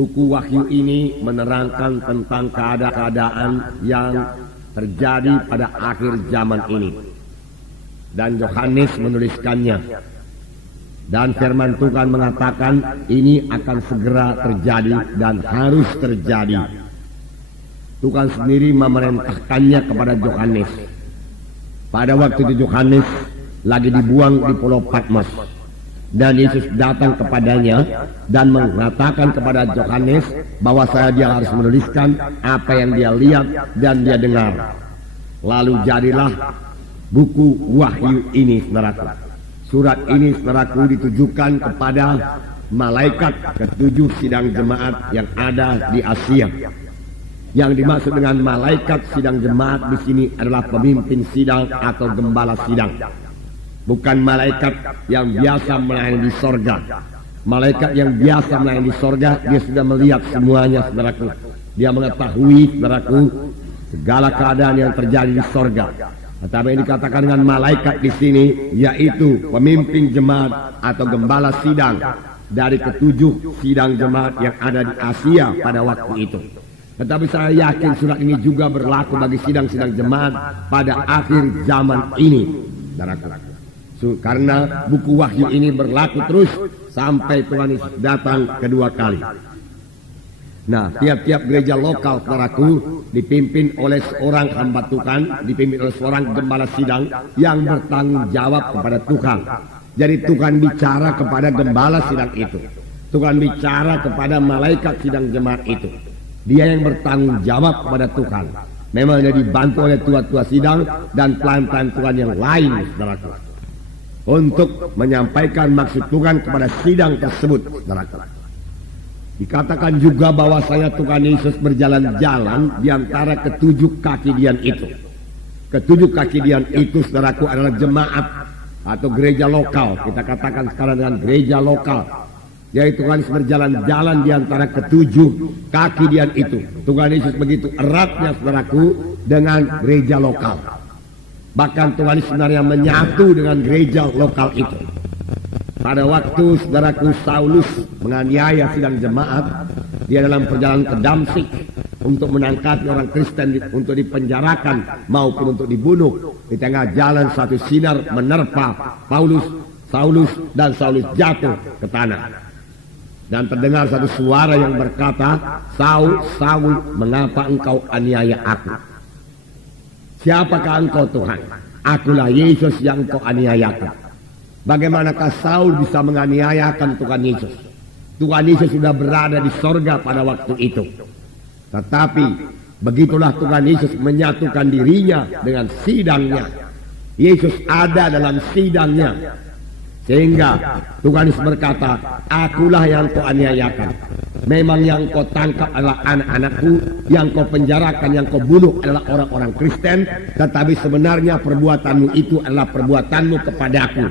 Buku Wahyu ini menerangkan tentang keadaan yang terjadi pada akhir zaman ini. Dan Yohanes menuliskannya. Dan firman Tuhan mengatakan ini akan segera terjadi dan harus terjadi. Tuhan sendiri memerintahkannya kepada Yohanes. Pada waktu itu Yohanes lagi dibuang di Pulau Patmos. Dan Yesus datang kepadanya dan mengatakan kepada Yohanes bahwa dia harus menuliskan apa yang dia lihat dan dia dengar. Lalu jadilah buku Wahyu ini, saudaraku. Surat ini, saudaraku, ditujukan kepada malaikat ketujuh sidang jemaat yang ada di Asia. Yang dimaksud dengan malaikat sidang jemaat di sini adalah pemimpin sidang atau gembala sidang. Bukan malaikat yang biasa melayani di sorga. Malaikat yang biasa melayani di sorga, dia sudah melihat semuanya, saudaraku. Dia mengetahui, saudaraku, segala keadaan yang terjadi di sorga. Tetapi yang dikatakan dengan malaikat di sini, yaitu pemimpin jemaat atau gembala sidang dari ketujuh sidang jemaat yang ada di Asia pada waktu itu. Tetapi saya yakin surat ini juga berlaku bagi sidang-sidang jemaat pada akhir zaman ini, saudaraku. Karena buku Wahyu ini berlaku terus sampai Tuhan Yesus datang kedua kali. Nah, tiap-tiap gereja lokal, saudaraku, dipimpin oleh seorang hamba Tuhan, dipimpin oleh seorang gembala sidang yang bertanggung jawab kepada Tuhan. Jadi Tuhan bicara kepada gembala sidang itu. Tuhan bicara kepada malaikat sidang jemaat itu. Dia yang bertanggung jawab kepada Tuhan. Memang dia dibantu oleh tua-tua sidang dan pelayan-pelayan Tuhan yang lain, saudaraku, untuk menyampaikan maksud Tuhan kepada sidang tersebut, saudaraku. Dikatakan juga bahwasanya Tuhan Yesus berjalan-jalan di antara ketujuh kaki dian itu. Ketujuh kaki dian itu, saudaraku, adalah jemaat atau gereja lokal. Kita katakan sekarang dengan gereja lokal. Yaitu Tuhan Yesus berjalan-jalan di antara ketujuh kaki dian itu. Tuhan Yesus begitu eratnya, saudaraku, dengan gereja lokal. Bahkan Tuhan Yesus sebenarnya menyatu dengan gereja lokal itu. Pada waktu, saudaraku, Saulus menganiaya sidang jemaat, dia dalam perjalanan ke Damsyik untuk menangkap orang Kristen untuk dipenjarakan maupun untuk dibunuh. Di tengah jalan satu sinar menerpa Saulus, dan Saulus jatuh ke tanah. Dan terdengar satu suara yang berkata, "Saul, Saul, mengapa engkau aniaya aku? Siapakah engkau, Tuhan? Akulah Yesus yang engkau aniayakan." Bagaimanakah Saul bisa menganiayakan Tuhan Yesus? Tuhan Yesus sudah berada di sorga pada waktu itu. Tetapi begitulah Tuhan Yesus menyatukan dirinya dengan sidangnya. Yesus ada dalam sidangnya. Sehingga Tuhan Yesus berkata, "Akulah yang kau aniayakan. Memang yang kau tangkap adalah anak-anakku, yang kau penjarakan, yang kau bunuh adalah orang-orang Kristen. Tetapi sebenarnya perbuatanmu itu adalah perbuatanmu kepadaku.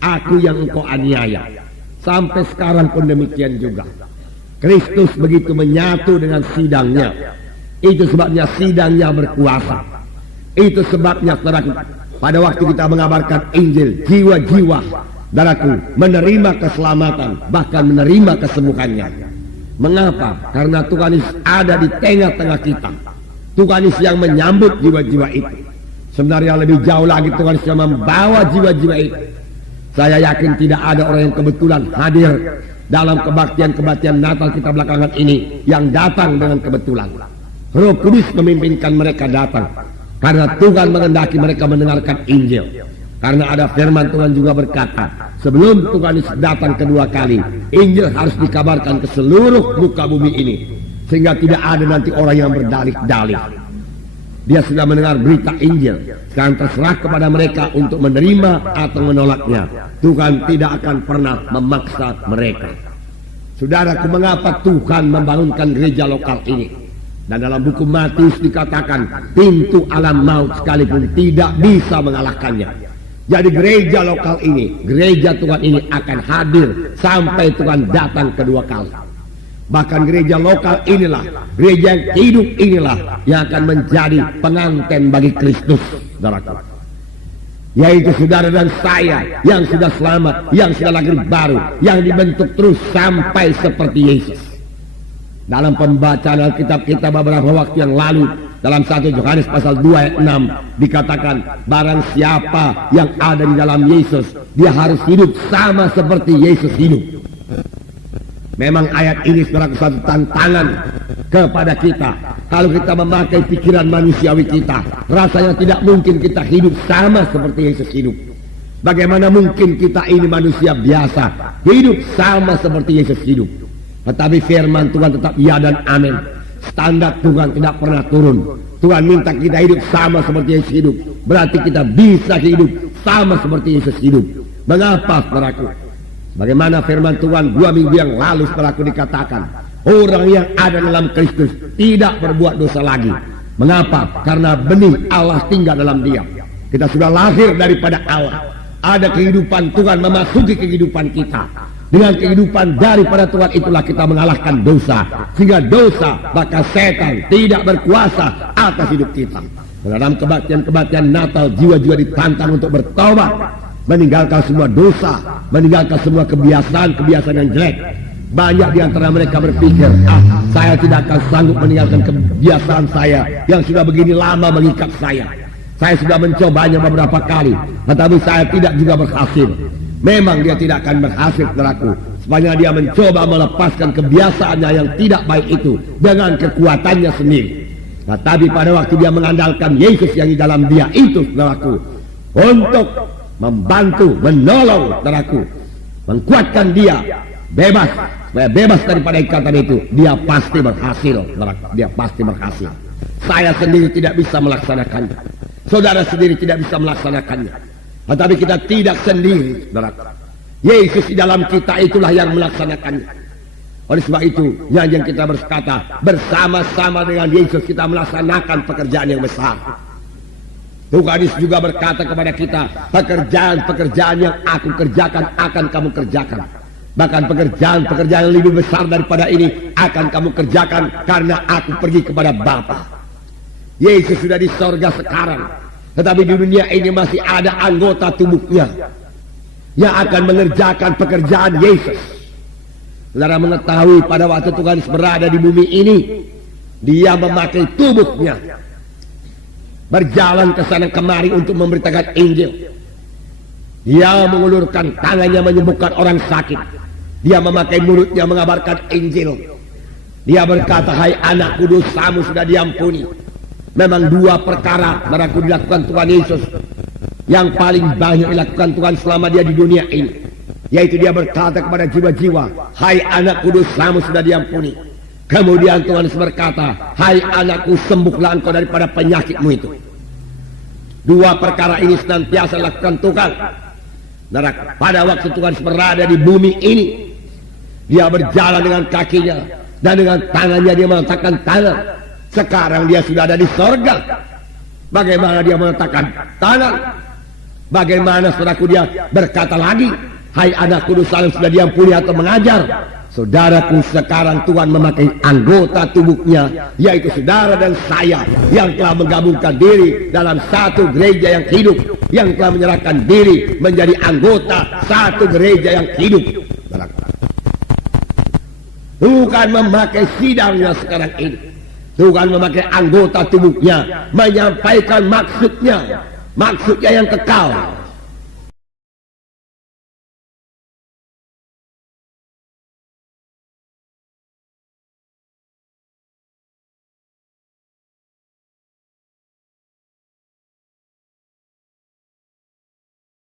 Aku yang engkau aniaya." Sampai sekarang pun demikian juga. Kristus begitu menyatu dengan sidangnya. Itu sebabnya sidangnya berkuasa. Itu sebabnya, saudaraku, pada waktu kita mengabarkan Injil, jiwa-jiwa, saudaraku, menerima keselamatan, bahkan menerima kesembuhannya. Mengapa? Karena Tuhan Yesus ada di tengah-tengah kita. Tuhan Yesus yang menyambut jiwa-jiwa itu. Sebenarnya lebih jauh lagi, Tuhan Yesus yang membawa jiwa-jiwa itu. Saya yakin tidak ada orang yang kebetulan hadir dalam kebaktian-kebaktian Natal kita belakangan ini yang datang dengan kebetulan. Roh Kudus memimpinkan mereka datang karena Tuhan menghendaki mereka mendengarkan Injil. Karena ada firman Tuhan juga berkata, sebelum Tuhan Yesus datang kedua kali, Injil harus dikabarkan ke seluruh muka bumi ini, sehingga tidak ada nanti orang yang berdalih-dalih. Dia sudah mendengar berita Injil. Sekarang terserah kepada mereka untuk menerima atau menolaknya. Tuhan tidak akan pernah memaksa mereka. Saudaraku, mengapa Tuhan membangunkan gereja lokal ini? Dan dalam buku Matius dikatakan, pintu alam maut sekalipun tidak bisa mengalahkannya. Jadi gereja lokal ini, gereja Tuhan ini akan hadir sampai Tuhan datang kedua kali. Bahkan gereja lokal inilah, gereja yang hidup inilah yang akan menjadi pengantin bagi Kristus, saudaraku. Yaitu saudara dan saya yang sudah selamat, yang sudah lahir baru, yang dibentuk terus sampai seperti Yesus. Dalam pembacaan Alkitab kita beberapa waktu yang lalu, dalam 1 Yohanes pasal 2 ayat 6 dikatakan, barang siapa yang ada di dalam Yesus, dia harus hidup sama seperti Yesus hidup. Memang ayat ini sebagai satu tantangan kepada kita. Kalau kita memakai pikiran manusiawi kita, rasanya tidak mungkin kita hidup sama seperti Yesus hidup. Bagaimana mungkin kita ini manusia biasa hidup sama seperti Yesus hidup? Tetapi firman Tuhan tetap ya dan amin. Standar Tuhan tidak pernah turun. Tuhan minta kita hidup sama seperti Yesus hidup. Berarti kita bisa hidup sama seperti Yesus hidup. Mengapa, saudaraku? Bagaimana firman Tuhan 2 minggu yang lalu saudaraku dikatakan, orang yang ada dalam Kristus tidak berbuat dosa lagi. Mengapa? Karena benih Allah tinggal dalam dia. Kita sudah lahir daripada Allah. Ada kehidupan Tuhan memasuki kehidupan kita. Dengan kehidupan daripada Tuhan itulah kita mengalahkan dosa. Sehingga dosa, maka setan tidak berkuasa atas hidup kita. Dalam kebaktian-kebaktian Natal, jiwa-jiwa ditantang untuk bertobat, meninggalkan semua dosa, meninggalkan semua kebiasaan-kebiasaan yang jelek. Banyak di antara mereka berpikir, saya tidak akan sanggup meninggalkan kebiasaan saya yang sudah begini lama mengikat saya. Saya sudah mencobanya beberapa kali, tetapi saya tidak juga berhasil. Memang dia tidak akan berhasil, saudaraku, sepanjang dia mencoba melepaskan kebiasaannya yang tidak baik itu dengan kekuatannya sendiri. Nah, tapi pada waktu dia mengandalkan Yesus yang di dalam dia itu, saudaraku, untuk membantu, menolong, saudaraku, menguatkan dia bebas, supaya bebas daripada ikatan itu, dia pasti berhasil, saudaraku. Dia pasti berhasil. Saya sendiri tidak bisa melaksanakannya. Saudara sendiri tidak bisa melaksanakannya. Tetapi kita tidak sendiri, saudara. Yesus di dalam kita itulah yang melaksanakannya. Oleh sebab itu, yang kita berkata, bersama-sama dengan Yesus kita melaksanakan pekerjaan yang besar. Tuhan Yesus juga berkata kepada kita, pekerjaan-pekerjaan yang aku kerjakan akan kamu kerjakan. Bahkan pekerjaan-pekerjaan yang lebih besar daripada ini akan kamu kerjakan karena aku pergi kepada Bapa. Yesus sudah di sorga sekarang, tetapi di dunia ini masih ada anggota tubuhnya yang akan mengerjakan pekerjaan Yesus. Saudara mengetahui pada waktu Tuhan Yesus berada di bumi ini, dia memakai tubuhnya berjalan ke sana kemari untuk memberitakan Injil. Dia mengulurkan tangannya menyembuhkan orang sakit. Dia memakai mulutnya mengabarkan Injil. Dia berkata, hai anakku, dosamu sudah diampuni. Memang 2 perkara baru dilakukan Tuhan Yesus yang paling banyak dilakukan Tuhan selama dia di dunia ini, yaitu dia berkata kepada jiwa-jiwa, hai anakku, dosamu sudah diampuni. Kemudian Tuhan Yesus berkata, hai anakku, sembuhlah engkau daripada penyakitmu itu. 2 perkara ini senantiasa dilakukan Tuhan. Pada waktu Tuhan Yesus berada di bumi ini, dia berjalan dengan kakinya dan dengan tangannya dia meletakkan tangan. Sekarang dia sudah ada di sorga. Bagaimana dia meletakkan tangan? Bagaimana, saudaraku, dia berkata lagi, hai anakku, dosamu sudah diampuni atau mengajar? Saudaraku, sekarang Tuhan memakai anggota tubuhnya, yaitu saudara dan saya, yang telah menggabungkan diri dalam satu gereja yang hidup, yang telah menyerahkan diri menjadi anggota satu gereja yang hidup. Bukan memakai sidangnya sekarang ini. Tuhan memakai anggota tubuhnya menyampaikan maksudnya yang kekal,